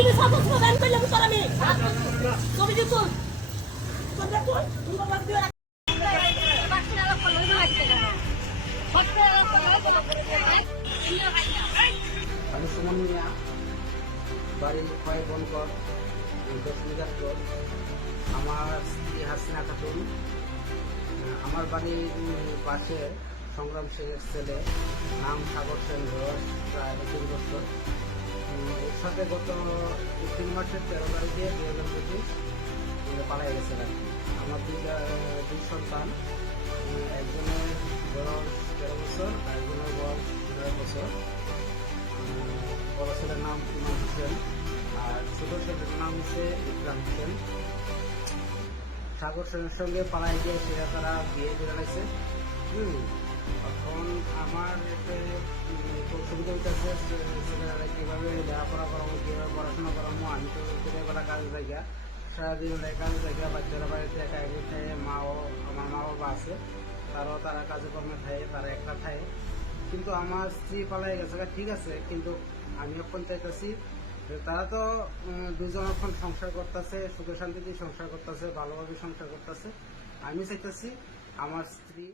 তুমি সাপোর্ট করো ব্যান করলে তোর আমি ছবি দি তুই তোর দেখ তুই তুমি বাবা দিয়ে আমি সুমন মিয়া, বাড়ি ক্ষয় বনকর, 10 মিটার পর। আমার স্ত্রী হাসিনা খাতুন। আমার বাড়ির পাশে সংগ্রাম সেনের ছেলে, নাম সাগর সেন, বয়স প্রায় 21 বছর। ওর সাথে গত এপ্রিল মাসের 13 তারিখে 2025 পালাই গেছে আর কি। আমার দুই সন্তান, একজনের বয়স 13 বছর, আরেকজনের বয়স 9 বছর। বড় ছেলের নাম ইমাম হোসেন আর ছোট ছেলের নাম হচ্ছে ইকরাম হোসেন। সাগর সেনের সঙ্গে পাড়ায় গিয়ে সেটা তারা বিয়ে করে নিয়েছে। এখন আমার খুব সুবিধা হইতেছে, ছেলেরা কীভাবে লেখাপড়া করাবো, কীভাবে পড়াশোনা করাবো। আমি তো ছেলেবেলা কাজে জায়গা, সারাদিন কাজে জায়গা, বাচ্চারা বাড়িতে একা একে থাকে। আমার মা বাবা আছে, তারা কাজে কর্মে থাকে, তারা একটা থাকে। কিন্তু আমার স্ত্রী পালাই গেছে, ঠিক আছে, কিন্তু আমি এখন চাইতেছি তারা তো দুজন এখন সংসার করতেছে, সুখে শান্তিতে সংসার করতেছে, ভালোভাবে সংসার করতেছে। আমি চাইতেছি আমার স্ত্রী